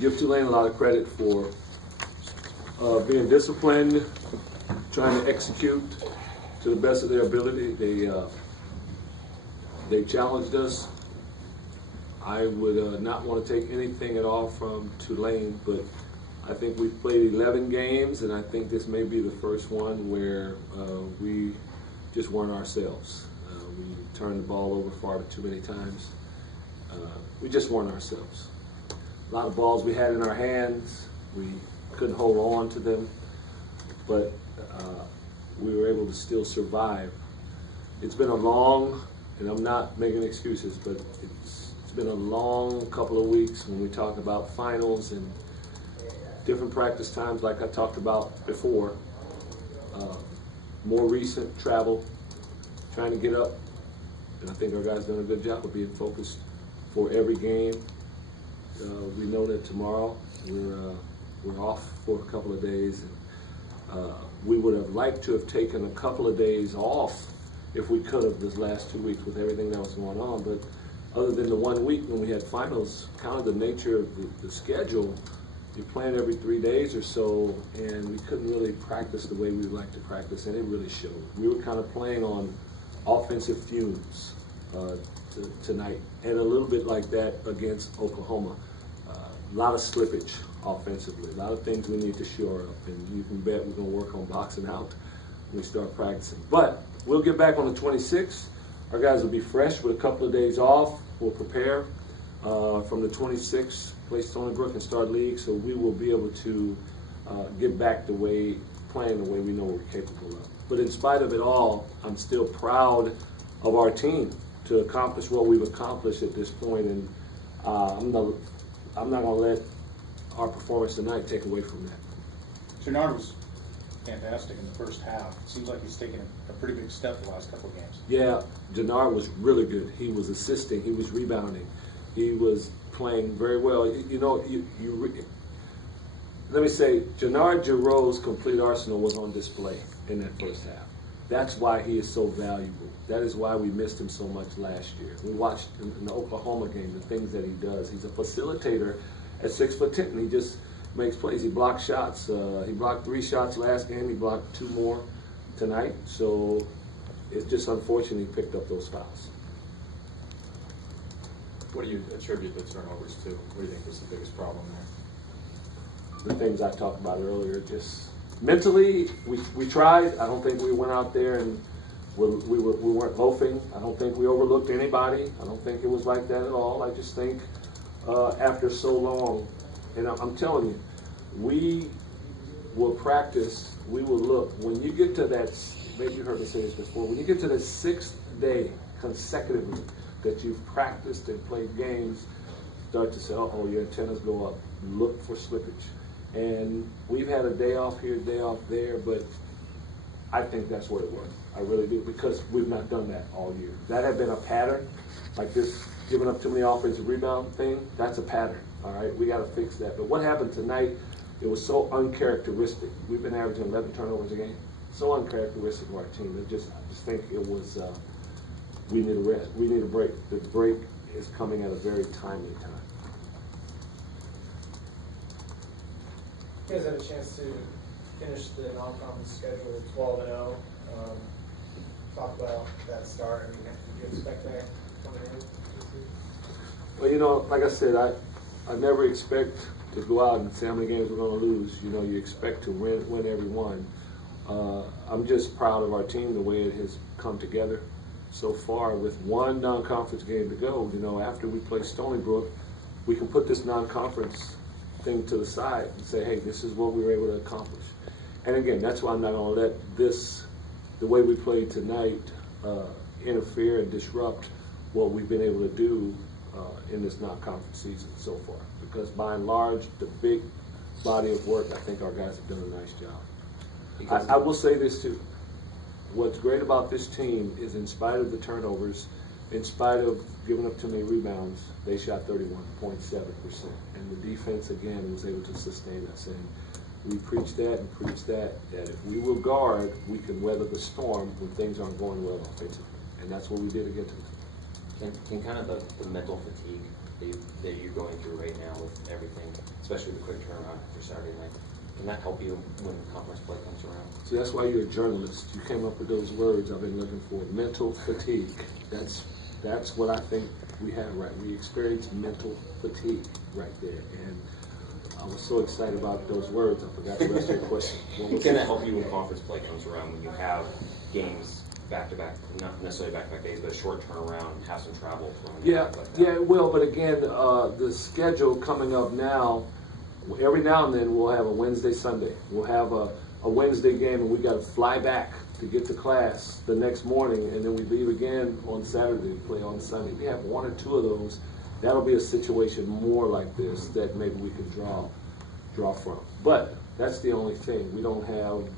give Tulane a lot of credit for being disciplined, trying to execute to the best of their ability. They challenged us. I would not want to take anything at all from Tulane, but I think we've played 11 games, and I think this may be the first one where we just weren't ourselves. We turned the ball over far too many times. We just weren't ourselves. A lot of balls we had in our hands, we couldn't hold on to them, but we were able to still survive. It's been a long, and I'm not making excuses, but it's been a long couple of weeks when we talk about finals and different practice times like I talked about before. More recent travel, trying to get up, and I think our guys done a good job of being focused for every game. We know that tomorrow we're off for a couple of days. And, we would have liked to have taken a couple of days off if we could have this last 2 weeks with everything that was going on. But other than the 1 week when we had finals, kind of the nature of the schedule, you're playing every 3 days or so, and we couldn't really practice the way we would like to practice, and it really showed. We were kind of playing on offensive fumes tonight, and a little bit like that against Oklahoma. A lot of slippage offensively, a lot of things we need to shore up, and you can bet we're going to work on boxing out when we start practicing. But we'll get back on the 26th. Our guys will be fresh with a couple of days off. We'll prepare from the 26th, play Stony Brook and start league, so we will be able to get back playing the way we know we're capable of. But in spite of it all, I'm still proud of our team to accomplish what we've accomplished at this point, and I'm not going to let our performance tonight take away from that. Jannard was fantastic in the first half. It seems like he's taken a pretty big step the last couple of games. Yeah, Jannard was really good. He was assisting. He was rebounding. He was playing very well. Let me say, Jannard Giroux's complete arsenal was on display in that first half. That's why he is so valuable. That is why we missed him so much last year. We watched in the Oklahoma game the things that he does. He's a facilitator at 6'10". He just makes plays. He blocks shots. He blocked 3 shots last game. He blocked 2 more tonight. So it's just unfortunate he picked up those fouls. What do you attribute the turnovers to? What do you think was the biggest problem there? The things I talked about earlier, just mentally, we tried. I don't think we went out there and we weren't loafing. I don't think we overlooked anybody. I don't think it was like that at all. I just think after so long, and I'm telling you, we will practice, we will look. When you get to that, maybe you heard me say this before, when you get to the 6th day consecutively that you've practiced and played games, start to say, uh-oh, your antennas go up. Look for slippage. And we've had a day off here, day off there, but I think that's what it was. I really do, because we've not done that all year. That had been a pattern, like this giving up too many offensive rebound thing. That's a pattern, all right? We got to fix that. But what happened tonight, it was so uncharacteristic. We've been averaging 11 turnovers a game. So uncharacteristic of our team. I just think it was, we need a rest. We need a break. The break is coming at a very timely time. You guys had a chance to finish the non-conference schedule with 12-0. Talk about that start. I mean, did you expect that coming in? Well, you know, like I said, I never expect to go out and say how many games we're going to lose. You know, you expect to win every one. I'm just proud of our team, the way it has come together so far with one non-conference game to go. You know, after we play Stony Brook, we can put this non-conference thing to the side and say, hey, this is what we were able to accomplish. And again, that's why I'm not going to let the way we played tonight, interfere and disrupt what we've been able to do in this non-conference season so far. Because by and large, the big body of work, I think our guys have done a nice job. I will say this too. What's great about this team is, in spite of the turnovers, in spite of giving up too many rebounds, they shot 31.7%. And the defense, again, was able to sustain us. And we preach that, that if we will guard, we can weather the storm when things aren't going well offensively. And that's what we did against them. Can kind of the mental fatigue that you're going through right now with everything, especially the quick turnaround after Saturday night. Can that help you when conference play comes around? See, that's why you're a journalist. You came up with those words I've been looking for. Mental fatigue. That's what I think we have right. We experience mental fatigue right there. And I was so excited about those words, I forgot the rest of your question. Can that help you when conference play comes around, when you have games back-to-back, not necessarily back-to-back days, but a short turnaround, and have some travel? Yeah, yeah, it will. But again, the schedule coming up now, every now and then we'll have a Wednesday, Sunday. We'll have a Wednesday game, and we got to fly back to get to class the next morning, and then we leave again on Saturday to play on Sunday. We have one or two of those. That'll be a situation more like this that maybe we can draw from. But that's the only thing. We don't have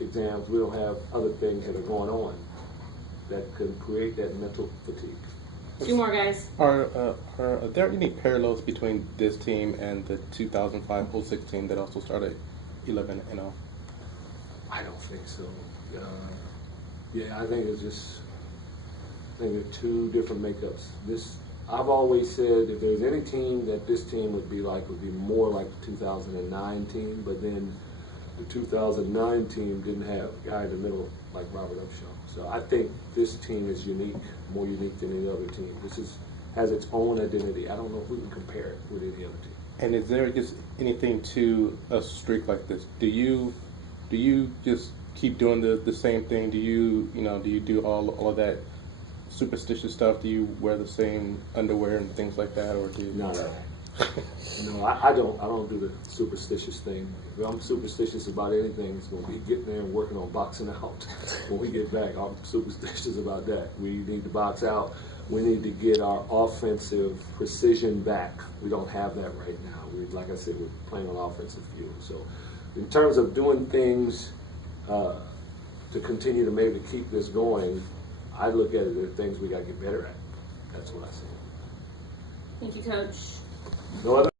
exams. We don't have other things that are going on that could create that mental fatigue. Two more guys. Are there any parallels between this team and the 2005-06 team that also started 11-0? I don't think so. Yeah, I think they're two different makeups. I've always said if there's any team that this team would be more like the 2009 team, but then the 2009 team didn't have a guy in the middle like Robert Upshaw. So I think this team is unique, more unique than any other team. Has its own identity. I don't know if we can compare it with any other team. And is there just anything to a streak like this? Do you just keep doing the same thing? Do you do all of that superstitious stuff? Do you wear the same underwear and things like that, or do you? No, I don't do the superstitious thing. If I'm superstitious about anything, it's going to be getting there and working on boxing out. When we get back, I'm superstitious about that. We need to box out. We need to get our offensive precision back. We don't have that right now. Like I said, we're playing on offensive fuel. So in terms of doing things to continue to maybe keep this going, I look at it as things we got to get better at. That's what I say. Thank you, Coach. No other